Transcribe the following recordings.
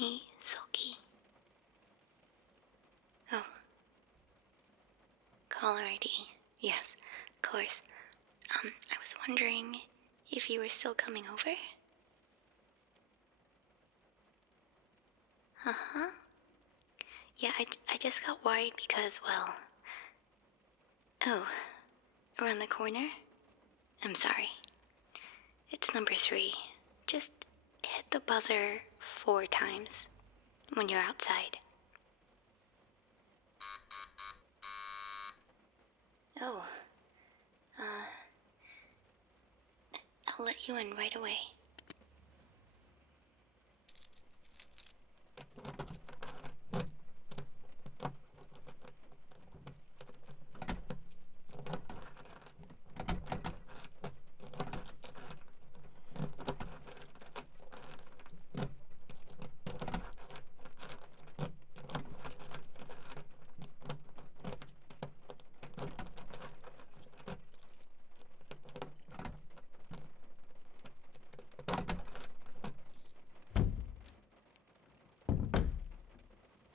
me, Sulky. Oh. Caller ID. Yes, of course. I was wondering if you were still coming over? Uh-huh. Yeah, I just got worried because, well... Oh, around the corner? I'm sorry. It's number 3. Just hit the buzzer 4 times when you're outside. Oh, I'll let you in right away.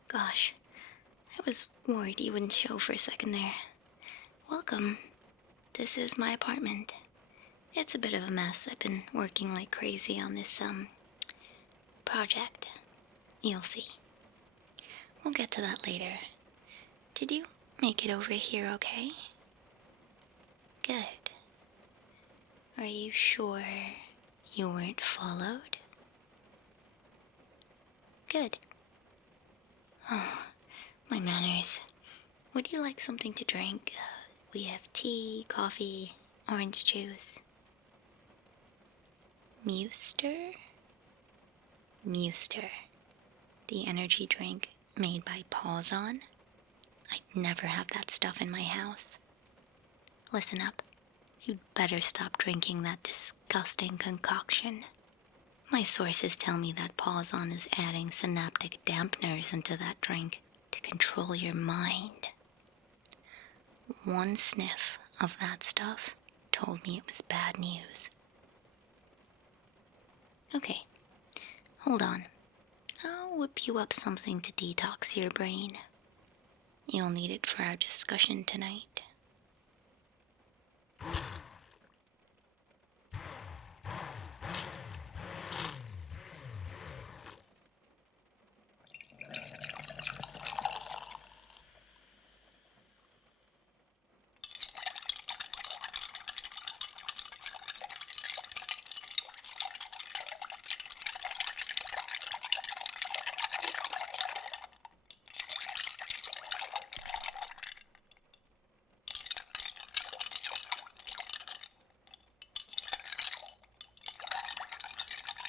Gosh, I was worried you wouldn't show for a second there. Welcome. This is my apartment. It's a bit of a mess. I've been working like crazy on this, project. You'll see. We'll get to that later. Did you make it over here okay? Good. Are you sure you weren't followed? Good. Oh, my manners. Would you like something to drink? We have tea, coffee, orange juice. Mewster? Mewster. The energy drink made by Pawson. I'd never have that stuff in my house. Listen up. You'd better stop drinking that disgusting concoction. My sources tell me that Pawson is adding synaptic dampeners into that drink to control your mind. One sniff of that stuff told me it was bad news. Okay, hold on. I'll whip you up something to detox your brain. You'll need it for our discussion tonight.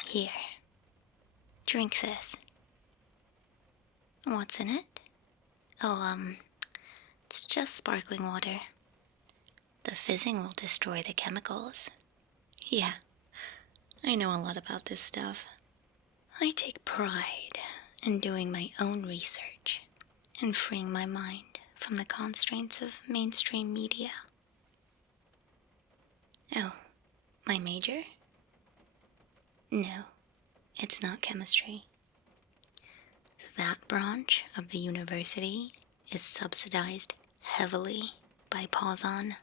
Here, drink this. What's in it? Oh, it's just sparkling water. The fizzing will destroy the chemicals. Yeah, I know a lot about this stuff. I take pride in doing my own research and freeing my mind from the constraints of mainstream media. Oh, my major? No, it's not chemistry. That branch of the university is subsidized heavily by Pawson.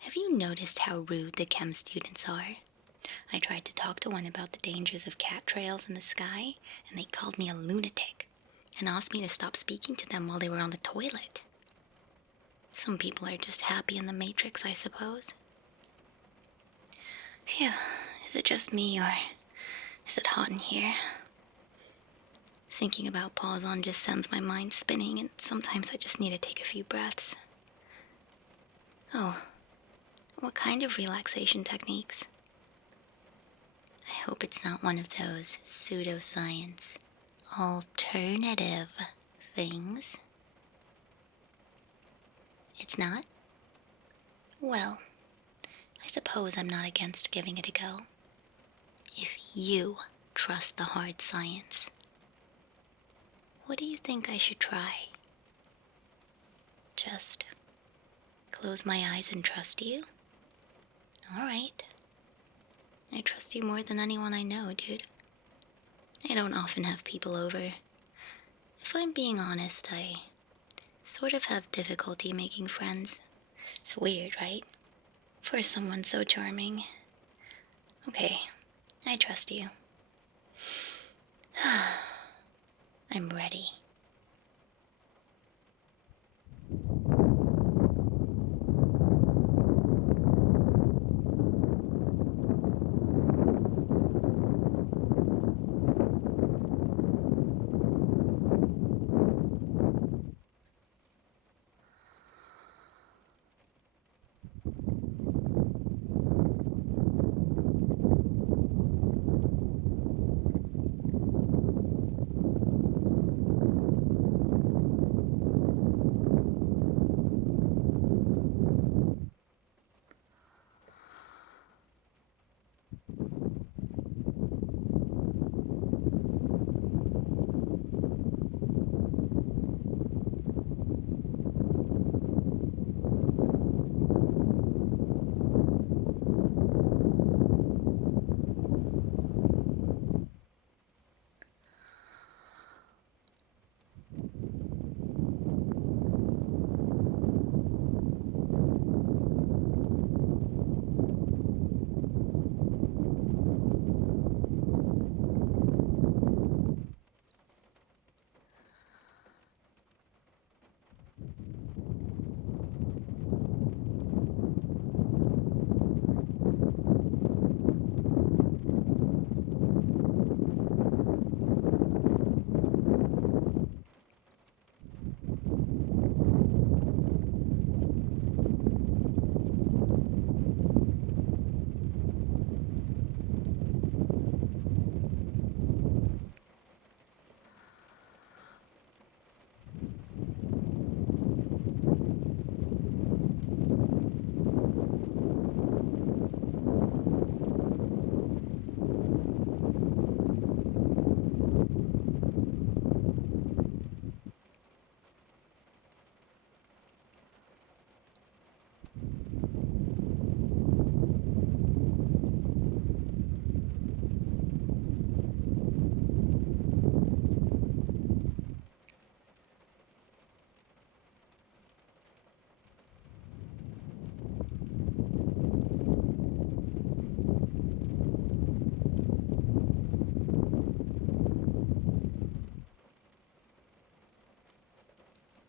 Have you noticed how rude the chem students are? I tried to talk to one about the dangers of cat trails in the sky, and they called me a lunatic and asked me to stop speaking to them while they were on the toilet. Some people are just happy in the Matrix, I suppose. Phew, is it just me, or is it hot in here? Thinking about Pawson just sends my mind spinning, and sometimes I just need to take a few breaths. Oh, what kind of relaxation techniques? I hope it's not one of those pseudoscience alternative things. It's not? Well, I suppose I'm not against giving it a go. If you trust the hard science. What do you think I should try? Just close my eyes and trust you? All right. I trust you more than anyone I know, dude. I don't often have people over. If I'm being honest, I sort of have difficulty making friends. It's weird, right? For someone so charming. Okay, I trust you. I'm ready.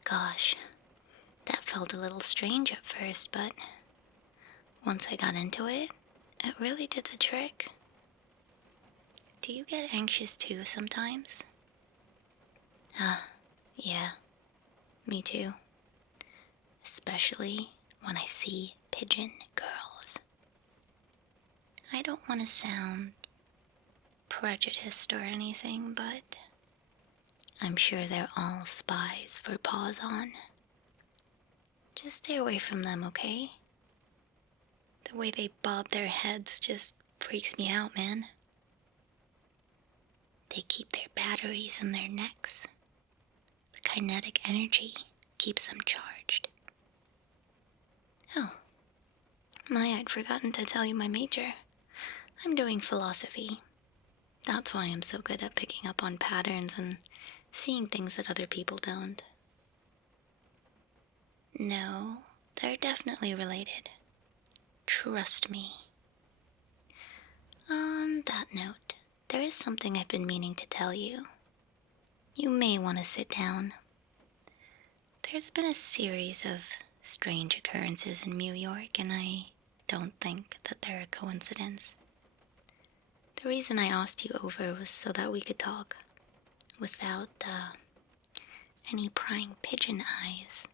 Gosh, that felt a little strange at first, but once I got into it, it really did the trick. Do you get anxious too sometimes? Yeah, me too. Especially when I see pidgeon girls. I don't want to sound prejudiced or anything, but I'm sure they're all spies for paws on. Just stay away from them, okay? The way they bob their heads just freaks me out, man. They keep their batteries in their necks. The kinetic energy keeps them charged. Oh, I'd forgotten to tell you my major. I'm doing philosophy. That's why I'm so good at picking up on patterns and seeing things that other people don't. No, they're definitely related. Trust me. On that note, there is something I've been meaning to tell you. You may want to sit down. There's been a series of strange occurrences in Mew York, and I don't think that they're a coincidence. The reason I asked you over was so that we could talk without any prying pigeon eyes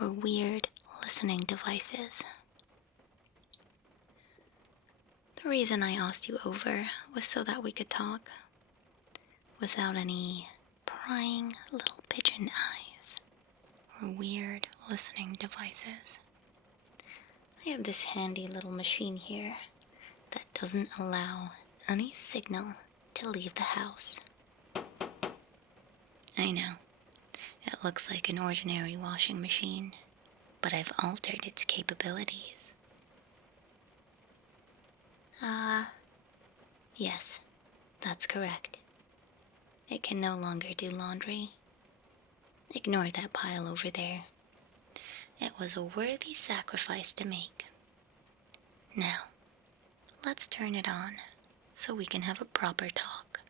or weird listening devices. The reason I asked you over was so that we could talk without any prying little pigeon eyes or weird listening devices. I have this handy little machine here that doesn't allow any signal to leave the house. I know, it looks like an ordinary washing machine, but I've altered its capabilities. Yes, that's correct. It can no longer do laundry. Ignore that pile over there. It was a worthy sacrifice to make. Now, let's turn it on so we can have a proper talk.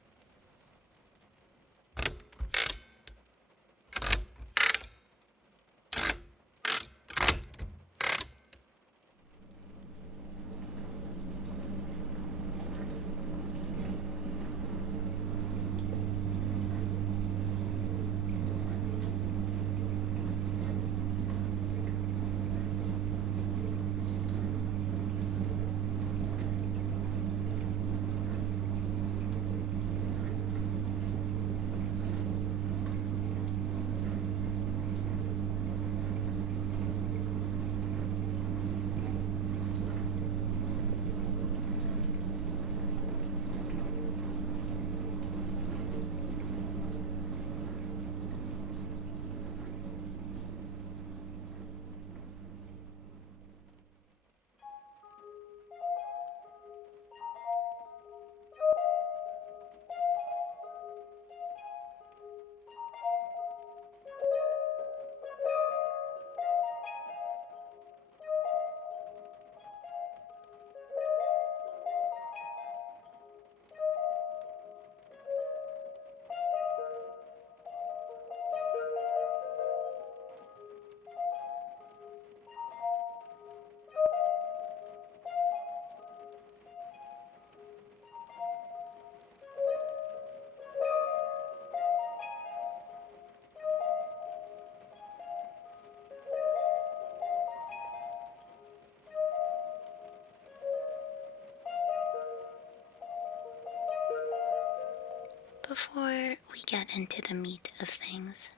Before we get into the meat of things,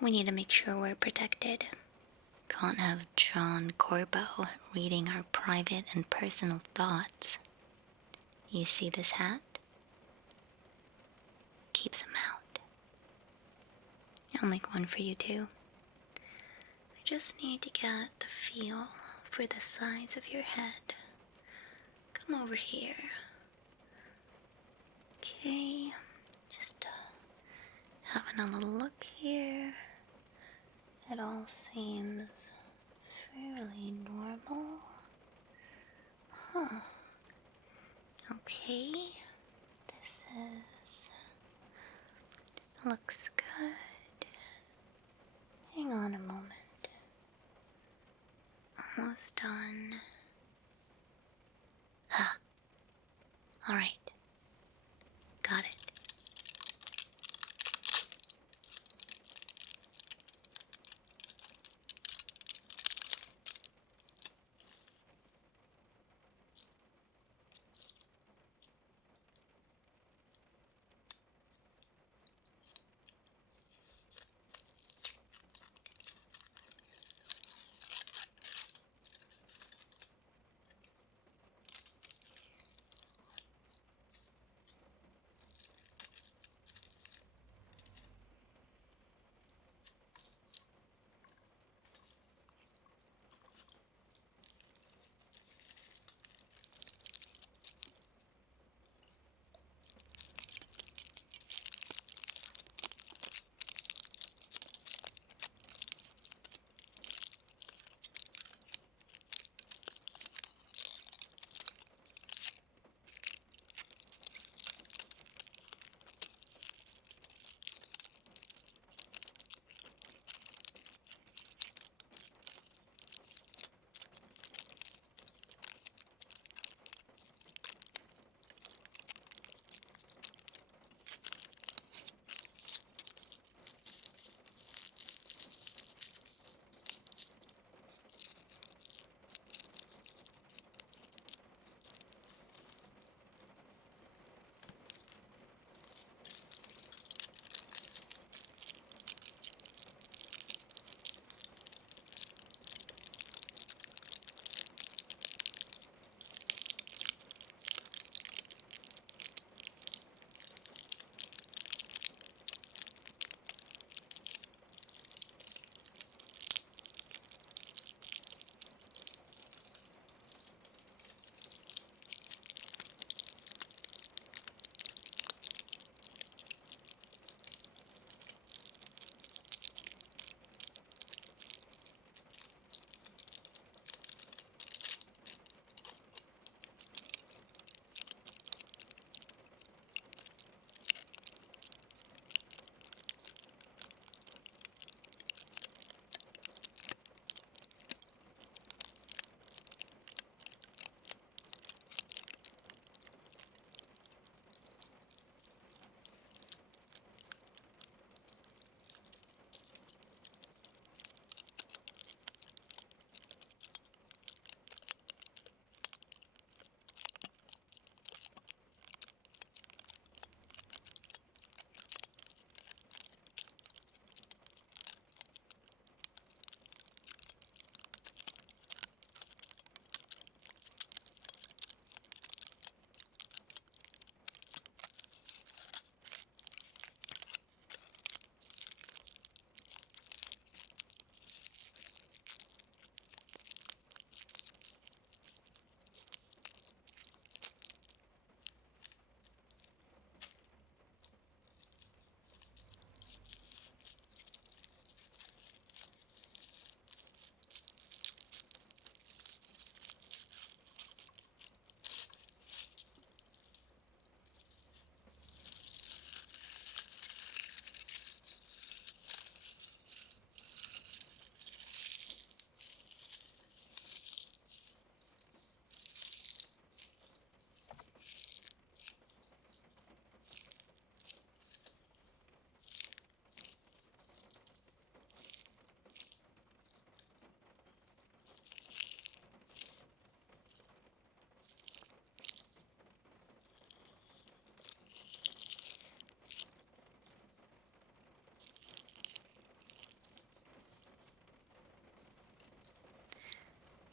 we need to make sure we're protected. Can't have John Corbo reading our private and personal thoughts. You see this hat? Keeps him out. I'll make one for you too. I just need to get the feel for the size of your head. Come over here. Okay, just having a little look here. It all seems fairly normal. Huh. Okay, this looks good. Hang on a moment. Almost done. Huh. Alright. Got it.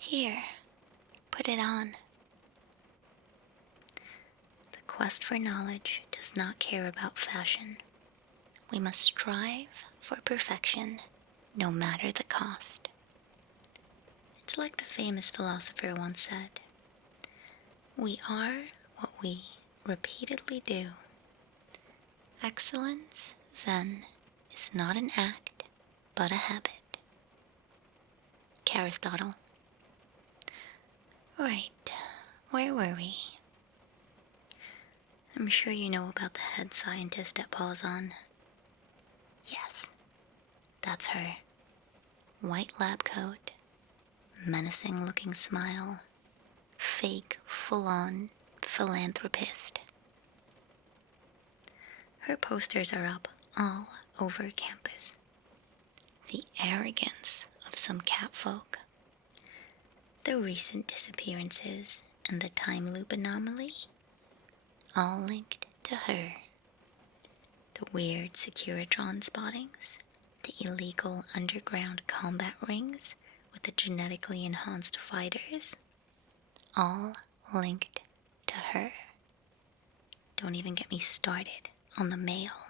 Here, put it on. The quest for knowledge does not care about fashion. We must strive for perfection, no matter the cost. It's like the famous philosopher once said, "We are what we repeatedly do." Excellence, then, is not an act, but a habit. Aristotle. Right, where were we? I'm sure you know about the head scientist at Pawson. Yes, that's her. White lab coat, menacing looking smile, fake full-on philanthropist. Her posters are up all over campus. The arrogance of some catfolk. The recent disappearances and the time loop anomaly, all linked to her. The weird Securitron spottings, the illegal underground combat rings with the genetically enhanced fighters, all linked to her. Don't even get me started on the mail.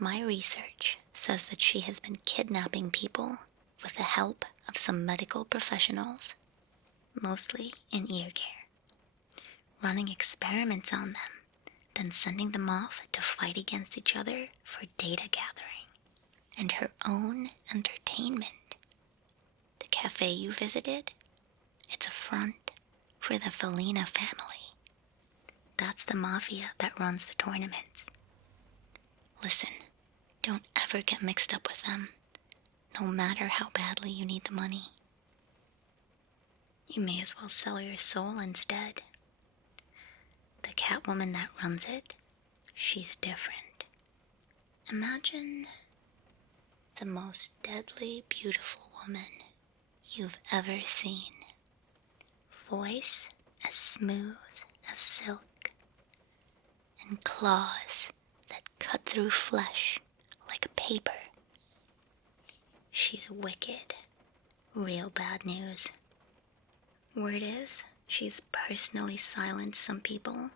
My research says that she has been kidnapping people with the help of some medical professionals, mostly in ear care, running experiments on them, then sending them off to fight against each other for data gathering and her own entertainment. The cafe you visited, it's a front for the Felina family. That's the mafia that runs the tournaments. Listen, don't ever get mixed up with them, no matter how badly you need the money. You may as well sell your soul instead. The Catwoman that runs it, she's different. Imagine the most deadly beautiful woman you've ever seen. Voice as smooth as silk, and claws that cut through flesh like paper. She's wicked. Real bad news. Word is, she's personally silenced some people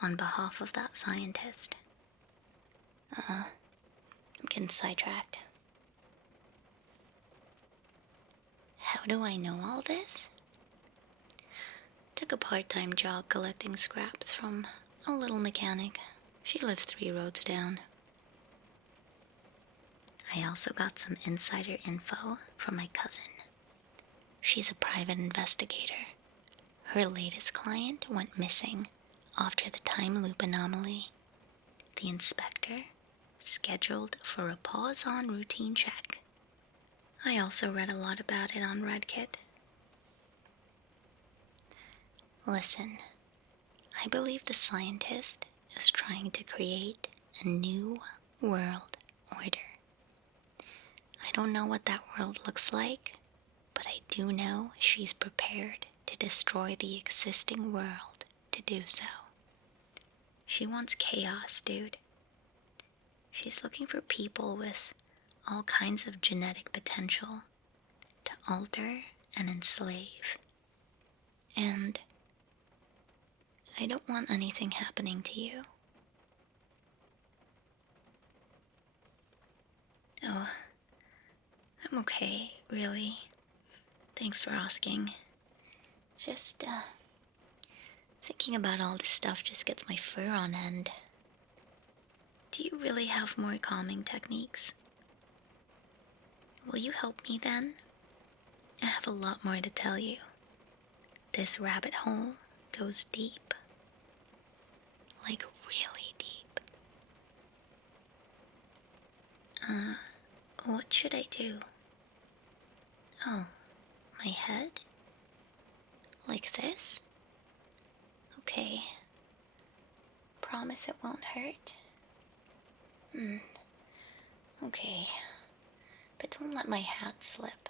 on behalf of that scientist. I'm getting sidetracked. How do I know all this? Took a part-time job collecting scraps from a little mechanic. She lives 3 roads down. I also got some insider info from my cousin. She's a private investigator. Her latest client went missing after the time loop anomaly. The inspector scheduled for a pause-on routine check. I also read a lot about it on Redkit. Listen, I believe the scientist is trying to create a new world order. I don't know what that world looks like, but I do know she's prepared to destroy the existing world to do so. She wants chaos, dude. She's looking for people with all kinds of genetic potential to alter and enslave. And I don't want anything happening to you. Oh, I'm okay, really. Thanks for asking. It's just, thinking about all this stuff just gets my fur on end. Do you really have more calming techniques? Will you help me then? I have a lot more to tell you. This rabbit hole goes deep. Like really deep. What should I do? Oh, my head? Like this? Okay. Promise it won't hurt? Okay. But don't let my hat slip.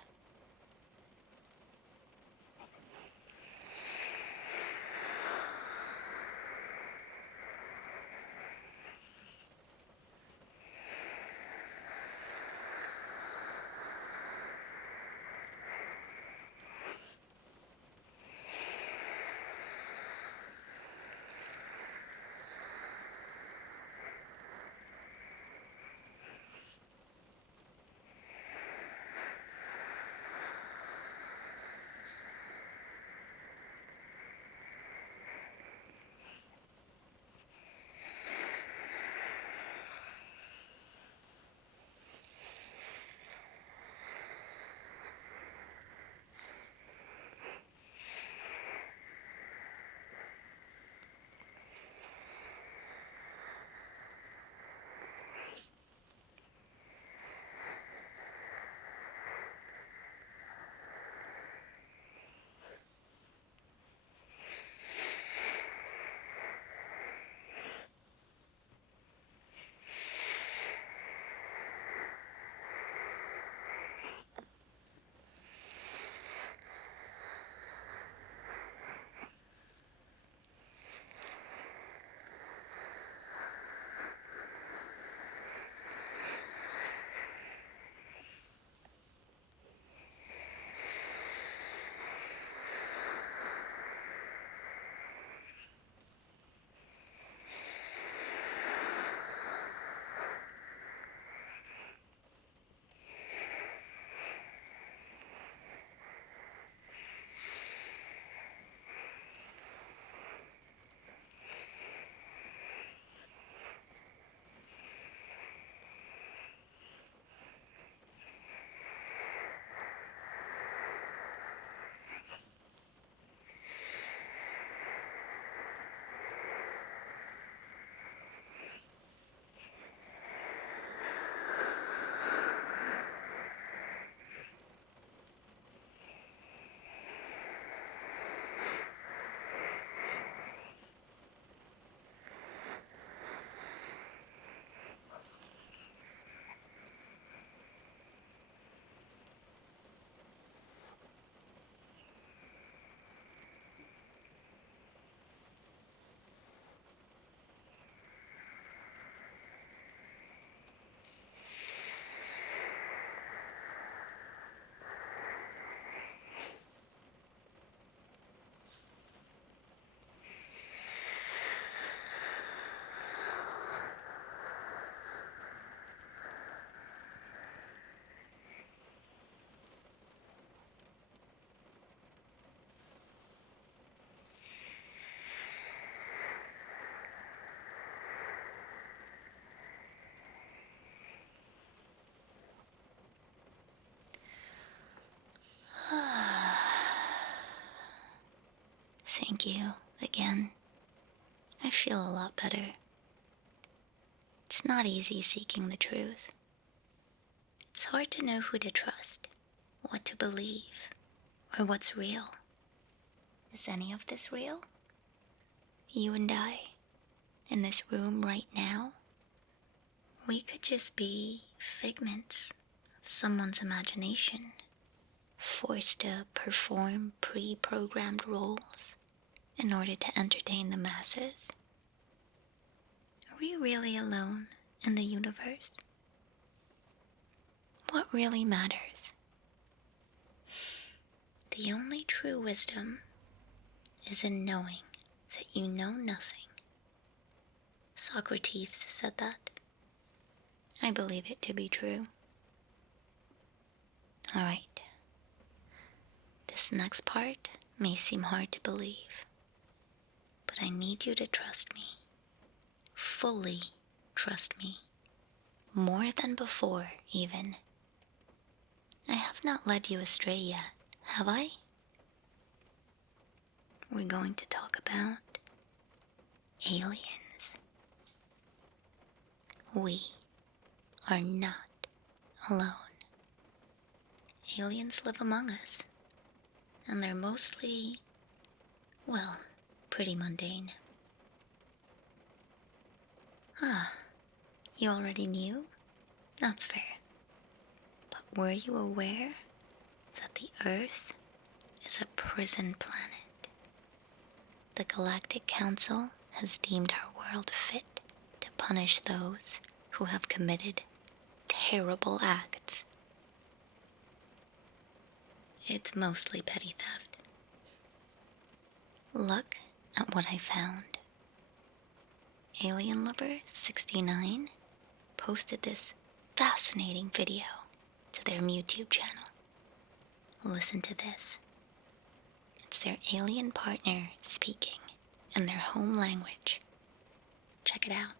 Thank you again. I feel a lot better. It's not easy seeking the truth. It's hard to know who to trust, what to believe, or what's real. Is any of this real? You and I, in this room right now, we could just be figments of someone's imagination, forced to perform pre-programmed roles in order to entertain the masses. Are we really alone in the universe? What really matters? The only true wisdom is in knowing that you know nothing. Socrates said that. I believe it to be true. Alright. This next part may seem hard to believe, but I need you to trust me. Fully trust me. More than before, even. I have not led you astray yet, have I? We're going to talk about aliens. We are not alone. Aliens live among us, and they're mostly, well, pretty mundane. Ah, you already knew? That's fair. But were you aware that the Earth is a prison planet? The Galactic Council has deemed our world fit to punish those who have committed terrible acts. It's mostly petty theft. Look at what I found. Alien Lover 69 posted this fascinating video to their YouTube channel. Listen to this. It's their alien partner speaking in their home language. Check it out.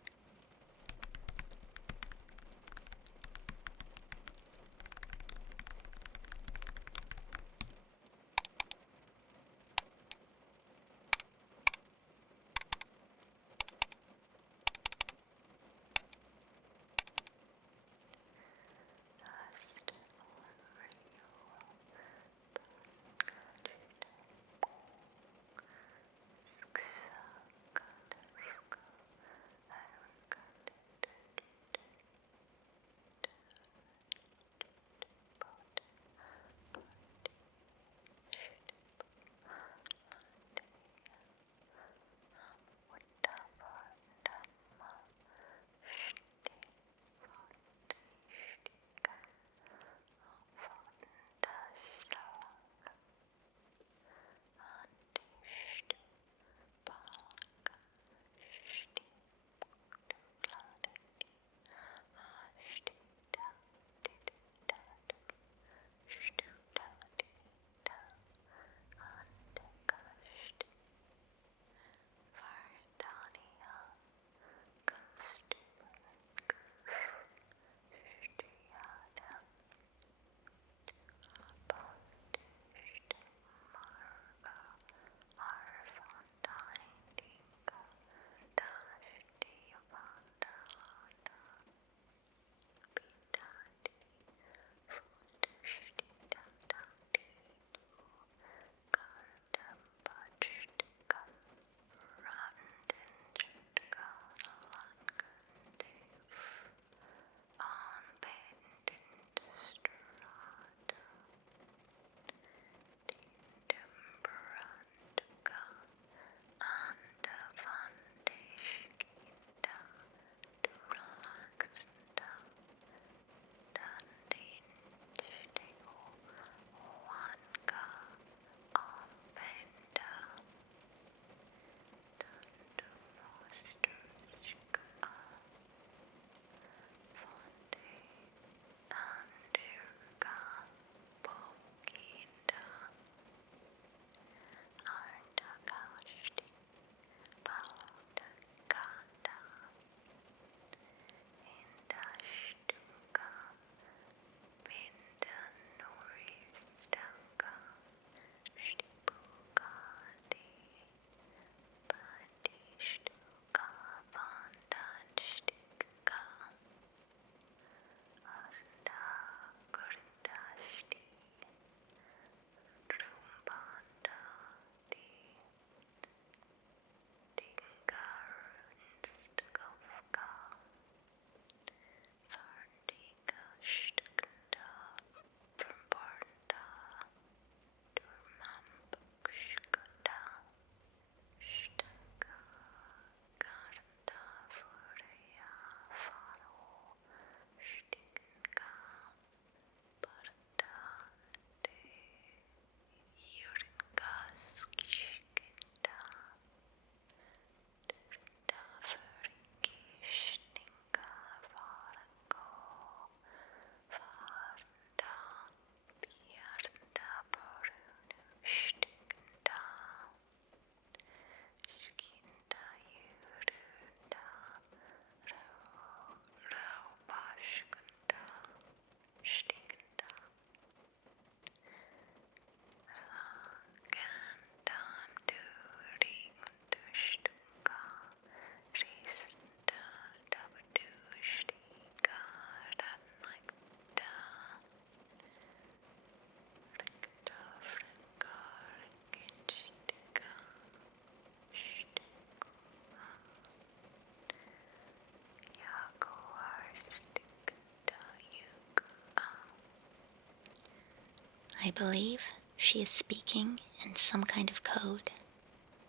I believe she is speaking in some kind of code,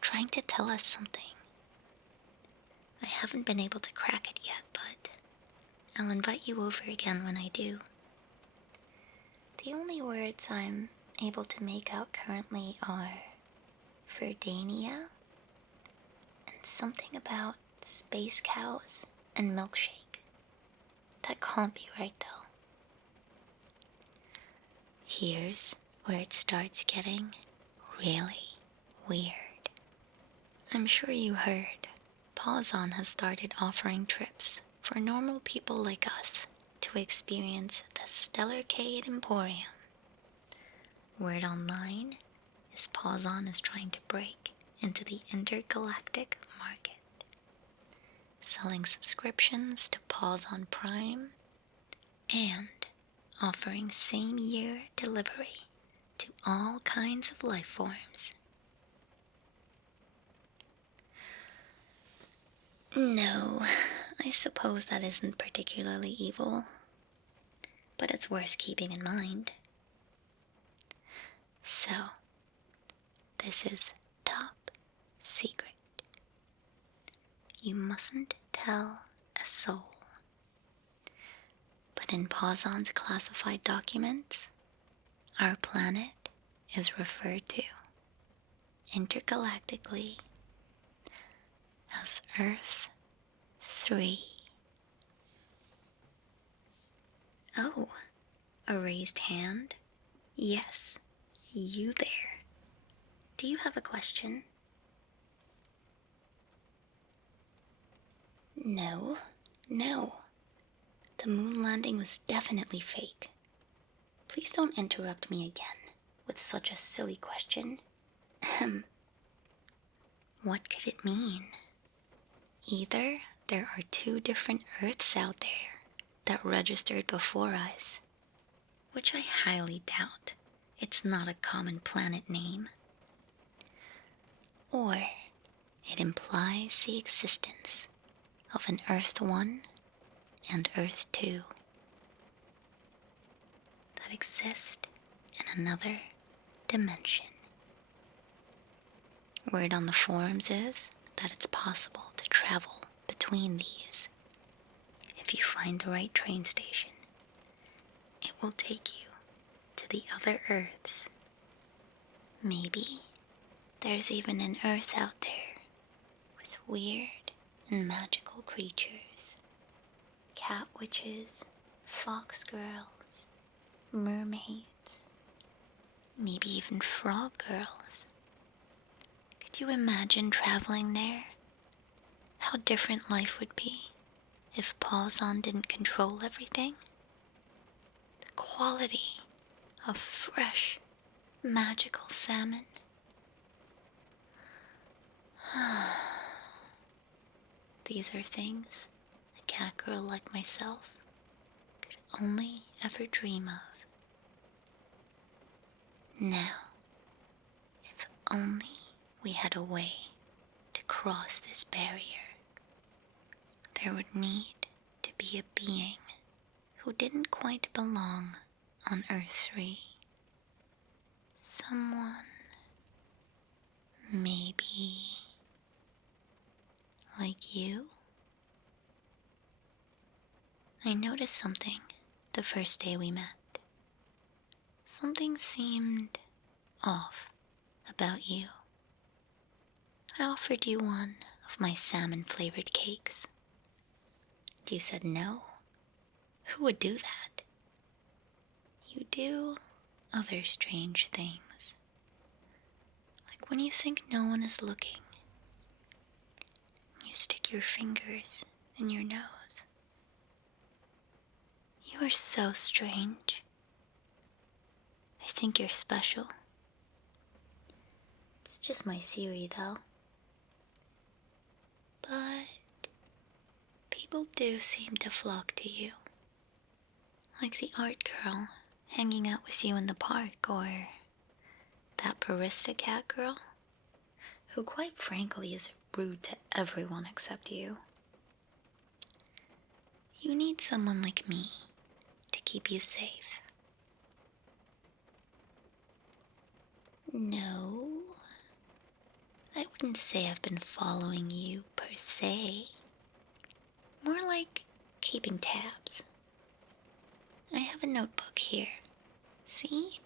trying to tell us something. I haven't been able to crack it yet, but I'll invite you over again when I do. The only words I'm able to make out currently are Verdania and something about space cows and milkshake. That can't be right though. Here's where it starts getting really weird. I'm sure you heard Pawson has started offering trips for normal people like us to experience the Stellarcade Emporium. Word online is Pawson is trying to break into the intergalactic market, selling subscriptions to Pawson Prime and offering same-year delivery to all kinds of life forms. No, I suppose that isn't particularly evil, but it's worth keeping in mind. So, this is top secret. You mustn't tell a soul. But in Pawson's classified documents, our planet is referred to intergalactically as Earth 3. Oh, a raised hand? Yes, you there. Do you have a question? No. The moon landing was definitely fake. Please don't interrupt me again with such a silly question. Ahem. What could it mean? Either there are 2 different Earths out there that registered before us, which I highly doubt. It's not a common planet name. Or it implies the existence of an Earth 1 and Earth 2 that exist in another dimension. Word on the forums is that it's possible to travel between these. If you find the right train station, it will take you to the other Earths. Maybe there's even an Earth out there with weird and magical creatures. Cat witches, fox girls, mermaids, maybe even frog girls. Could you imagine traveling there? How different life would be if Pawson didn't control everything? The quality of fresh, magical salmon. These are things a cat girl like myself could only ever dream of. Now, if only we had a way to cross this barrier, there would need to be a being who didn't quite belong on Earth 3. Someone, maybe, like you? I noticed something the first day we met. Something seemed off about you. I offered you one of my salmon-flavored cakes. You said no. Who would do that? You do other strange things. Like when you think no one is looking, you stick your fingers in your nose. You are so strange. I think you're special. It's just my theory, though. But people do seem to flock to you. Like the art girl hanging out with you in the park, or that barista cat girl, who quite frankly is rude to everyone except you. You need someone like me to keep you safe. No, I wouldn't say I've been following you per se. More like keeping tabs. I have a notebook here. See?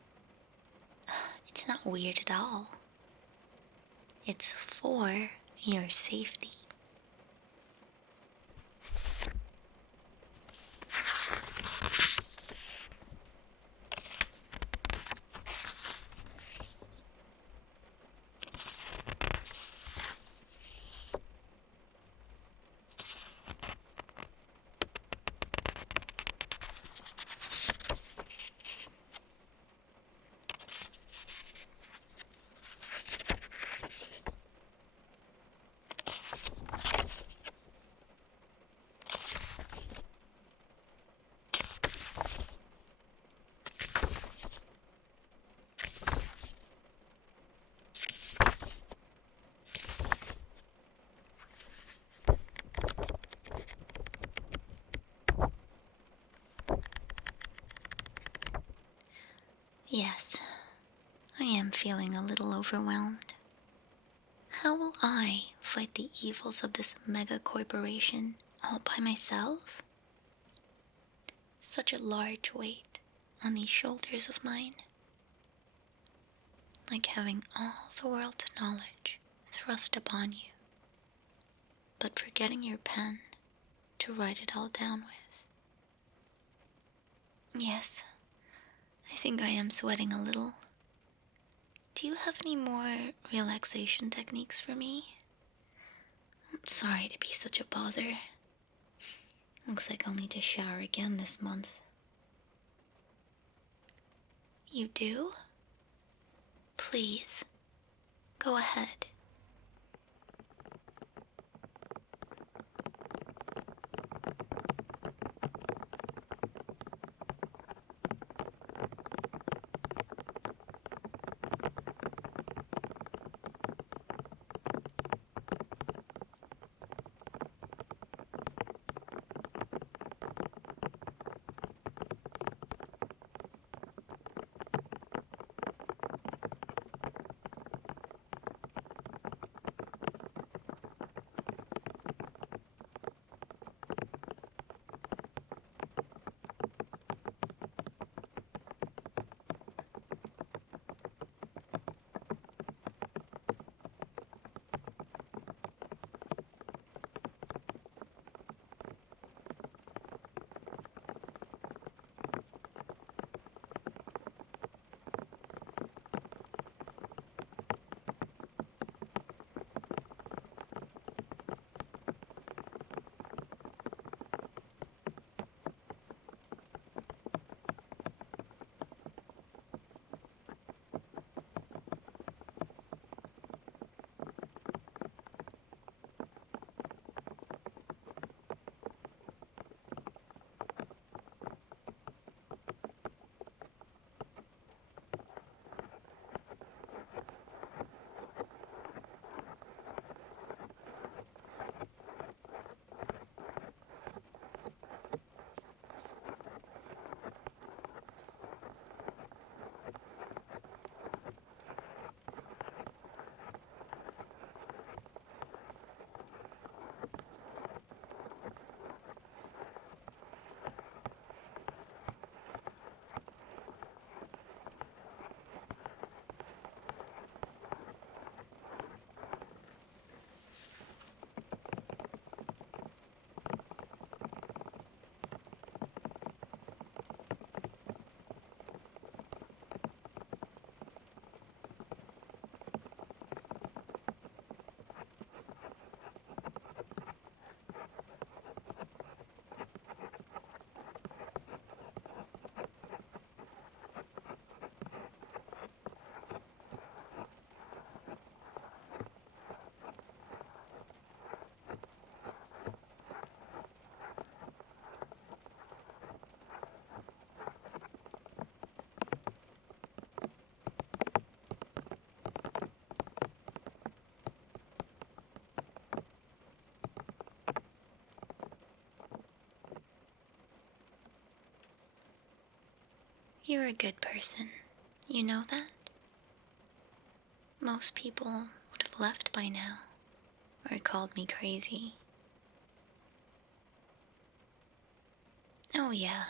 It's not weird at all. It's for your safety. Yes, I am feeling a little overwhelmed. How will I fight the evils of this mega corporation all by myself? Such a large weight on these shoulders of mine. Like having all the world's knowledge thrust upon you, but forgetting your pen to write it all down with. Yes, I think I am sweating a little. Do you have any more relaxation techniques for me? I'm sorry to be such a bother. Looks like I'll need to shower again this month. You do? Please, go ahead. You're a good person. You know that? most people would have left by now, or called me crazy. Oh yeah,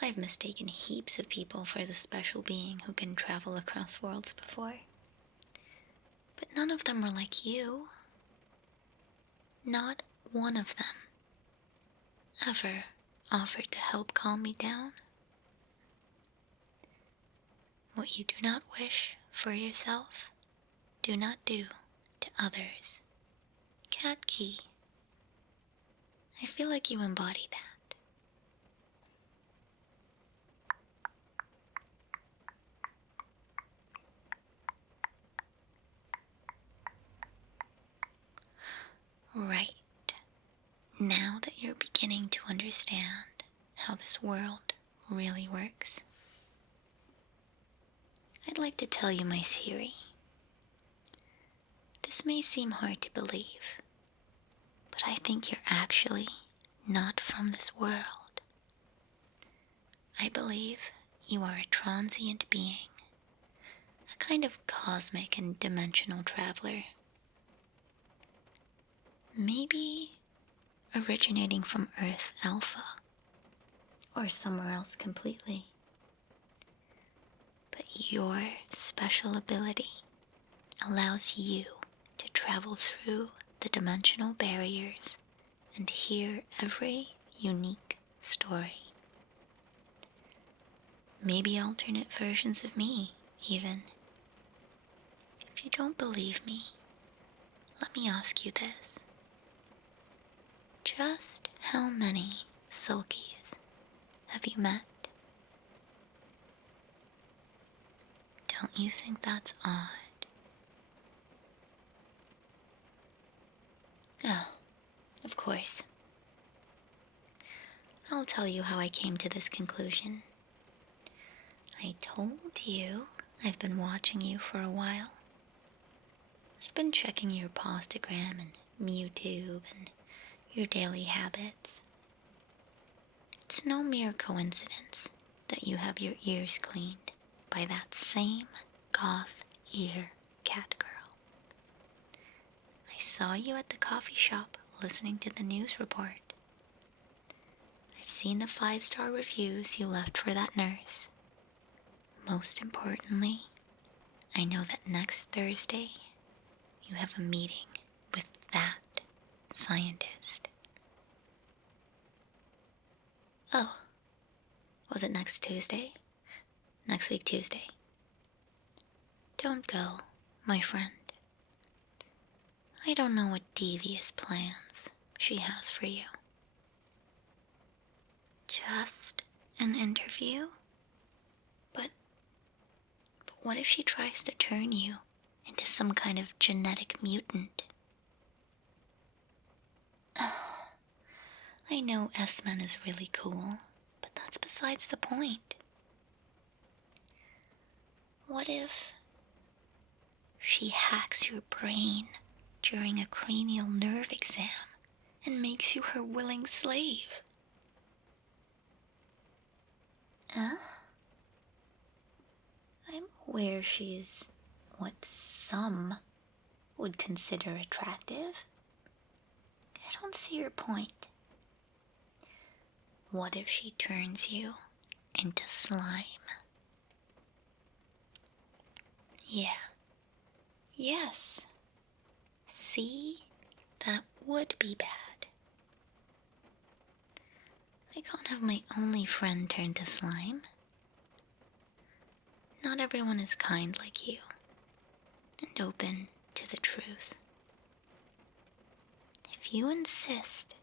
I've mistaken heaps of people for the special being who can travel across worlds before. But none of them were like you. Not one of them ever offered to help calm me down. What you do not wish for yourself, do not do to others. Cat Key. I feel like you embody that. Right. Now that you're beginning to understand how this world really works, I'd like to tell you my theory. This may seem hard to believe, but I think you're actually not from this world. I believe you are a transient being, a kind of cosmic and dimensional traveler. Maybe originating from Earth Alpha, or somewhere else completely. But your special ability allows you to travel through the dimensional barriers and hear every unique story. Maybe alternate versions of me, even. If you don't believe me, let me ask you this. Just how many Sulkies have you met? Don't you think that's odd? Oh, of course. I'll tell you how I came to this conclusion. I told you I've been watching you for a while. I've been checking your Postagram and MewTube and your daily habits. It's no mere coincidence that you have your ears cleaned by that same goth ear cat girl. I saw you at the coffee shop listening to the news report. I've seen the 5-star reviews you left for that nurse. Most importantly, I know that next Thursday you have a meeting with that scientist. Oh, was it next Tuesday? Next week Tuesday. Don't go, my friend. I don't know what devious plans she has for you. Just an interview? But what if she tries to turn you into some kind of genetic mutant? Oh, I know S-Men is really cool, but that's besides the point. What if she hacks your brain during a cranial nerve exam and makes you her willing slave? Huh? I'm aware she's what some would consider attractive. I don't see your point. What if she turns you into slime? Yeah. Yes. See? That would be bad. I can't have my only friend turn to slime. Not everyone is kind like you, and open to the truth. If you insist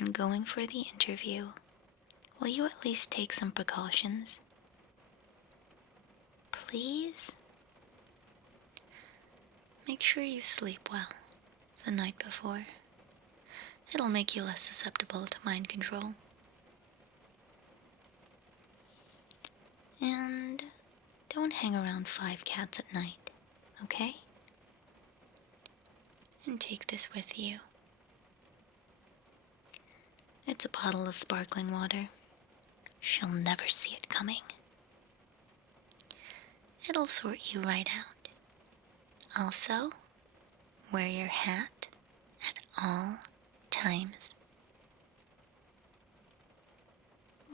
on going for the interview, will you at least take some precautions? Please? Make sure you sleep well the night before. It'll make you less susceptible to mind control. And don't hang around 5 cats at night, okay? And take this with you. It's a bottle of sparkling water. She'll never see it coming. It'll sort you right out. Also, wear your hat at all times.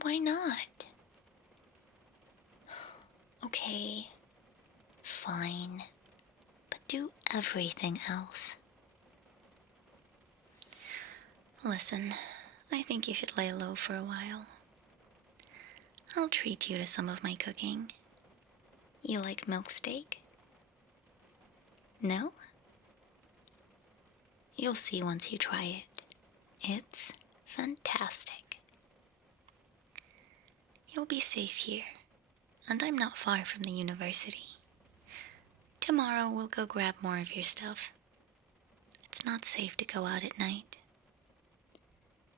Why not? Okay, fine, but do everything else. Listen, I think you should lay low for a while. I'll treat you to some of my cooking. You like milk steak? No? You'll see once you try it. It's fantastic. You'll be safe here, and I'm not far from the university. Tomorrow we'll go grab more of your stuff. It's not safe to go out at night.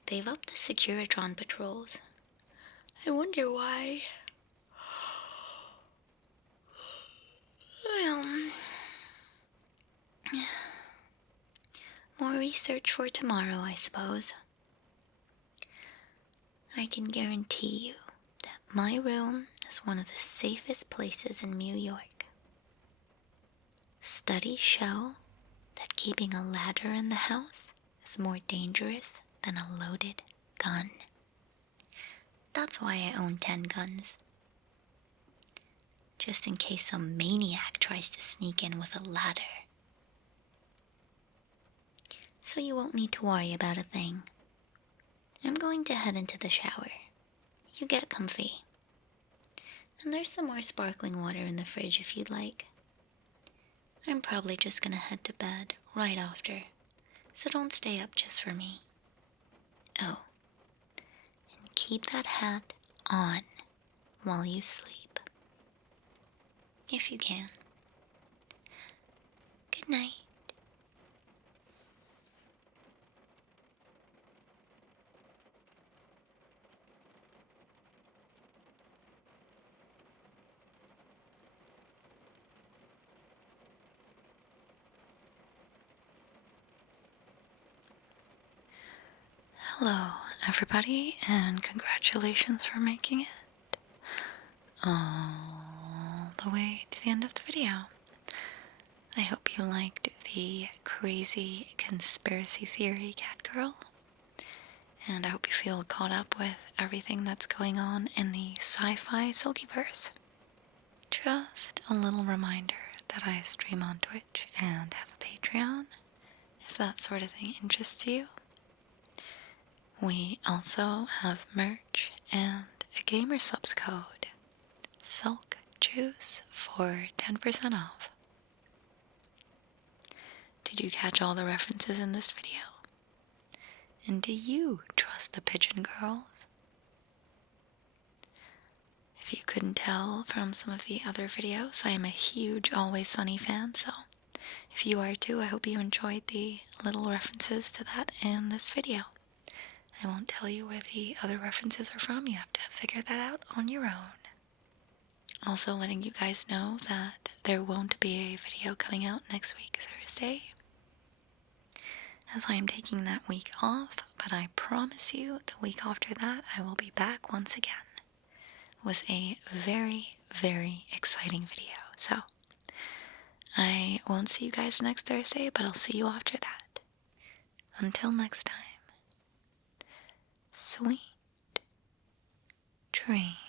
They've upped the Securitron patrols. I wonder why. Well, more research for tomorrow, I suppose. I can guarantee you that my room is one of the safest places in Mew York. Studies show that keeping a ladder in the house is more dangerous than a loaded gun. That's why I own 10 guns. Just in case some maniac tries to sneak in with a ladder. So you won't need to worry about a thing. I'm going to head into the shower. You get comfy. And there's some more sparkling water in the fridge if you'd like. I'm probably just gonna head to bed right after, so don't stay up just for me. Oh, and keep that hat on while you sleep. If you can. Good night. Hello, everybody, and congratulations for making it all the way to the end of the video. I hope you liked the crazy conspiracy theory Catgirl, and I hope you feel caught up with everything that's going on in the sci-fi Silkyverse. Just a little reminder that I stream on Twitch and have a Patreon, if that sort of thing interests you. We also have merch and a gamer subs code, Sulk Juice, for 10% off. Did you catch all the references in this video? And do you trust the Pidgeon Girls? If you couldn't tell from some of the other videos, I am a huge Always Sunny fan, so if you are too, I hope you enjoyed the little references to that in this video. I won't tell you where the other references are from, you have to figure that out on your own. Also letting you guys know that there won't be a video coming out next week, Thursday, as I am taking that week off, but I promise you the week after that I will be back once again with a very, very exciting video. So, I won't see you guys next Thursday, but I'll see you after that. Until next time. Sweet dreams.